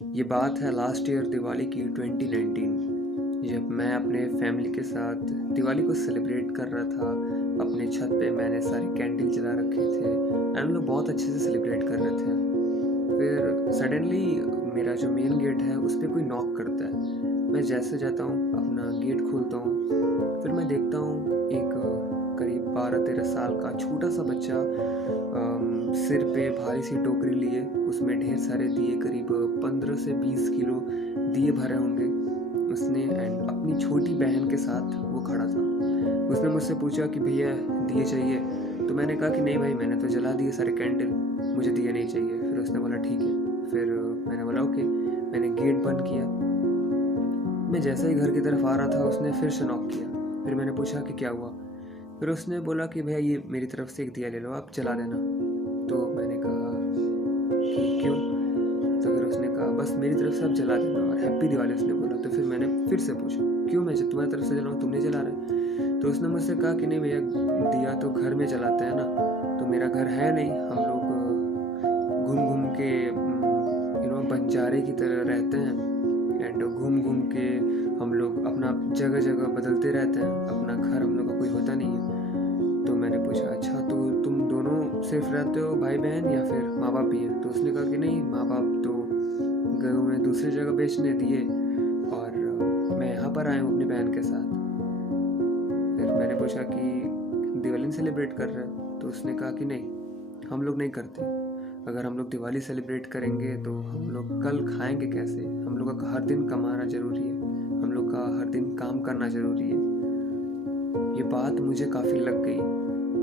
ये बात है लास्ट ईयर दिवाली की 2019, जब मैं अपने फैमिली के साथ दिवाली को सेलिब्रेट कर रहा था। अपने छत पे मैंने सारे कैंडल जला रखे थे एंड हम लोग बहुत अच्छे से सेलिब्रेट कर रहे थे। फिर सडनली मेरा जो मेन गेट है उस पर कोई नॉक करता है। मैं जैसे जाता हूँ अपना गेट खोलता हूँ, फिर मैं देखता हूँ एक करीब 12-13 साल का छोटा सा बच्चा सिर पे भारी सी टोकरी लिए, उसमें ढेर सारे दिए, करीब 15 से 20 किलो दिए भरे होंगे उसने, एंड अपनी छोटी बहन के साथ वो खड़ा था। उसने मुझसे पूछा कि भैया दिए चाहिए? तो मैंने कहा कि नहीं भाई, मैंने तो जला दिए सारे कैंडल, मुझे दिए नहीं चाहिए। फिर उसने बोला ठीक है। फिर मैंने बोला ओके। मैंने गेट बंद किया। मैं जैसे ही घर की तरफ आ रहा था उसने फिर से नॉक किया। फिर मैंने पूछा कि क्या हुआ? फिर उसने बोला कि भैया ये मेरी तरफ से एक दिया ले लो, आप जला देना। तो मैंने कहा कि क्यों? तो फिर उसने कहा बस मेरी तरफ से आप जला देना और हैप्पी दिवाली उसने बोला। तो फिर मैंने फिर से पूछा क्यों मैं तुम्हारी तरफ से जलाऊँ, तुम नहीं जला रहे? तो उसने मुझसे कहा कि नहीं भैया, दिया तो घर में जलाते हैं ना, तो मेरा घर है नहीं, हम लोग घूम घूम के बंजारे की तरह रहते हैं एंड घूम घूम के हम लोग अपना जगह जगह बदलते रहते हैं, अपना घर हम लोग का कोई होता नहीं है। तो मैंने पूछा अच्छा, तो तुम दोनों सिर्फ रहते हो भाई बहन या फिर माँ बाप भी हैं? तो उसने कहा कि नहीं, माँ बाप तो गए हुए हैं दूसरी जगह बेचने दिए और मैं यहाँ पर आया हूँ अपनी बहन के साथ। फिर मैंने पूछा कि दिवाली सेलिब्रेट कर रहे हैं? तो उसने कहा कि नहीं, हम लोग नहीं करते। अगर हम लोग दिवाली सेलिब्रेट करेंगे तो हम लोग कल खाएंगे कैसे? हम लोग का हर दिन कमाना ज़रूरी है, हम लोग का हर दिन काम करना ज़रूरी है। ये बात मुझे काफ़ी लग गई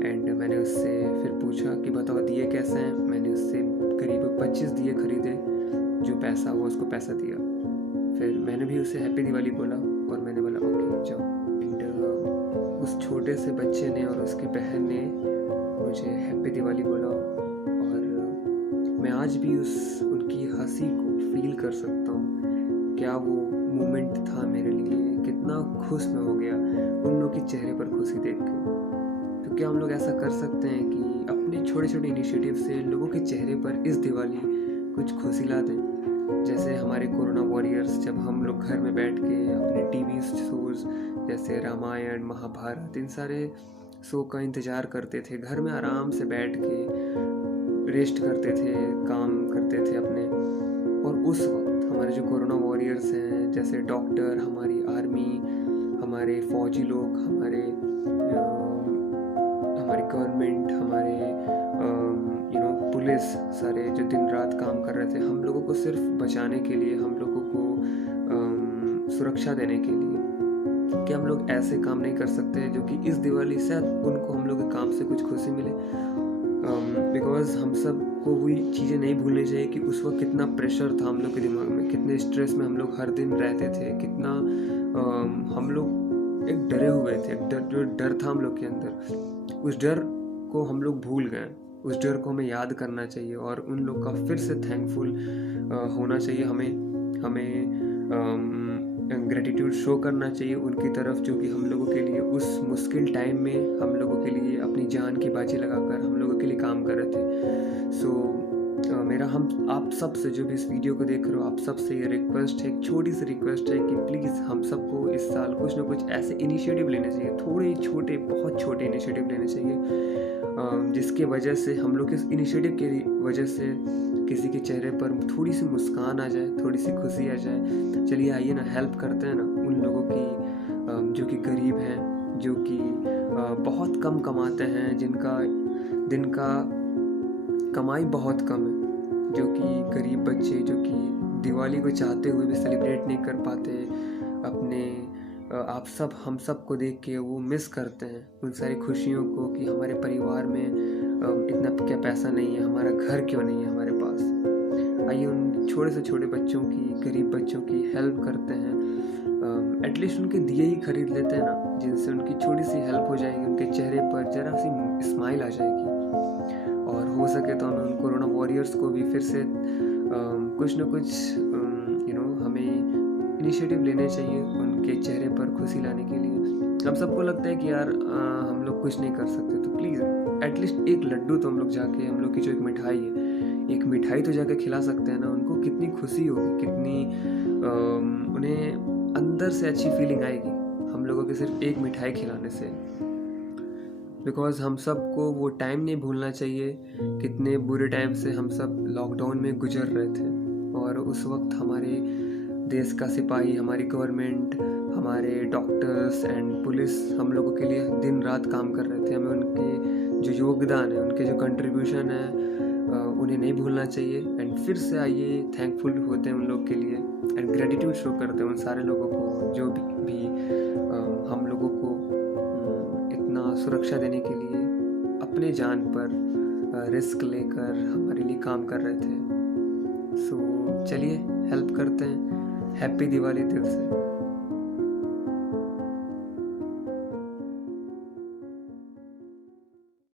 एंड मैंने उससे फिर पूछा कि बताओ दिए कैसे हैं? मैंने उससे करीब 25 दिए खरीदे, जो पैसा हुआ उसको पैसा दिया। फिर मैंने भी उससे हैप्पी दिवाली बोला और मैंने बोला ओके जाओ। एंड उस छोटे से बच्चे ने और उसकी बहन ने मुझे हैप्पी दिवाली बोला और मैं आज भी उनकी हंसी को फील कर सकता हूँ। क्या वो मोमेंट था मेरे लिए, कितना खुश मैं हो गया उन लोग के चेहरे पर खुशी देख के। तो क्या हम लोग ऐसा कर सकते हैं कि अपने छोटे छोटे इनिशिएटिव से लोगों के चेहरे पर इस दिवाली कुछ खुशी ला दें? जैसे हमारे कोरोना वॉरियर्स, जब हम लोग घर में बैठ के अपने टीवी शोज जैसे रामायण, महाभारत, इन सारे शो का इंतज़ार करते थे, घर में आराम से बैठ के रेस्ट करते थे, काम करते थे अपने। और उस वक्त हमारे जो कोरोना वॉरियर्स हैं, जैसे डॉक्टर, हमारी आर्मी, हमारे फौजी लोग, हमारी गवर्नमेंट, हमारे पुलिस, सारे जो दिन रात काम कर रहे थे हम लोगों को सिर्फ बचाने के लिए, हम लोगों को सुरक्षा देने के लिए, कि हम लोग ऐसे काम नहीं कर सकते जो कि इस दिवाली से उनको हम लोग के काम से कुछ खुशी मिले? बिकॉज हम सब को वही चीज़ें नहीं भूलनी चाहिए कि उस वक्त कितना प्रेशर था हम लोग के दिमाग में, कितने स्ट्रेस में हम लोग हर दिन रहते थे, कितना हम लोग एक डरे हुए थे। जो डर था हम लोग के अंदर, उस डर को हम लोग भूल गए। उस डर को हमें याद करना चाहिए और उन लोग का फिर से थैंकफुल होना चाहिए। हमें ग्रेटिट्यूड शो करना चाहिए उनकी तरफ, जो कि हम लोगों के लिए उस मुश्किल टाइम में हम लोगों के लिए अपनी जान की बाजी लगाकर हम लोगों के लिए काम कर रहे थे। सो मेरा आप सब से, जो भी इस वीडियो को देख रहे हो, आप सब से ये रिक्वेस्ट है, एक छोटी सी रिक्वेस्ट है कि प्लीज़ हम सबको इस साल कुछ ना कुछ ऐसे इनिशिएटिव लेने चाहिए, थोड़े छोटे, बहुत छोटे इनिशिएटिव लेने चाहिए, जिसके वजह से हम लोग इस इनिशिएटिव की वजह से किसी के चेहरे पर थोड़ी सी मुस्कान आ जाए, थोड़ी सी खुशी आ जाए। चलिए आइए ना, हेल्प करते हैं ना उन लोगों की जो कि गरीब हैं, जो कि बहुत कम कमाते हैं, जिनका दिन का कमाई बहुत कम है, जो कि गरीब बच्चे, जो कि दिवाली को चाहते हुए भी सेलिब्रेट नहीं कर पाते अपने। आप सब, हम सब को देख के वो मिस करते हैं उन सारी खुशियों को कि हमारे परिवार में इतना क्या पैसा नहीं है, हमारा घर क्यों नहीं है हमारे पास। आइए उन छोटे से छोटे बच्चों की, गरीब बच्चों की हेल्प करते हैं। एटलीस्ट उनके दिए ही खरीद लेते हैं ना, जिनसे उनकी छोटी सी हेल्प हो जाएगी, उनके चेहरे पर जरा सी स्माइल आ जाएगी। और हो सके तो हमें उन कोरोना वॉरियर्स को भी फिर से कुछ ना कुछ हमें इनिशिएटिव लेने चाहिए उनके चेहरे पर खुशी लाने के लिए। हम सबको लगता है कि यार हम लोग कुछ नहीं कर सकते, तो प्लीज़ एटलीस्ट एक लड्डू तो हम लोग जाके, हम लोग की जो एक मिठाई है, एक मिठाई तो जाके खिला सकते हैं ना उनको, उनको कितनी खुशी होगी, कितनी उन्हें अंदर से अच्छी फीलिंग आएगी हम लोगों के सिर्फ एक मिठाई खिलाने से। बिकॉज़ हम सबको वो टाइम नहीं भूलना चाहिए, कितने बुरे टाइम से हम सब लॉकडाउन में गुजर रहे थे, और उस वक्त हमारे देश का सिपाही, हमारी गवर्नमेंट, हमारे डॉक्टर्स एंड पुलिस हम लोगों के लिए दिन रात काम कर रहे थे। हमें उनके जो योगदान है, उनके जो कंट्रीब्यूशन है, उन्हें नहीं भूलना चाहिए। एंड फिर से आइए थैंकफुल होते हैं उन लोग के लिए एंड ग्रेटिट्यूड शो करते हैं उन सारे लोगों को जो भी हम लोगों को इतना सुरक्षा देने के लिए अपने जान पर रिस्क लेकर हमारे लिए काम कर रहे थे। सो चलिए हेल्प करते हैं। हैप्पी दिवाली दिल से।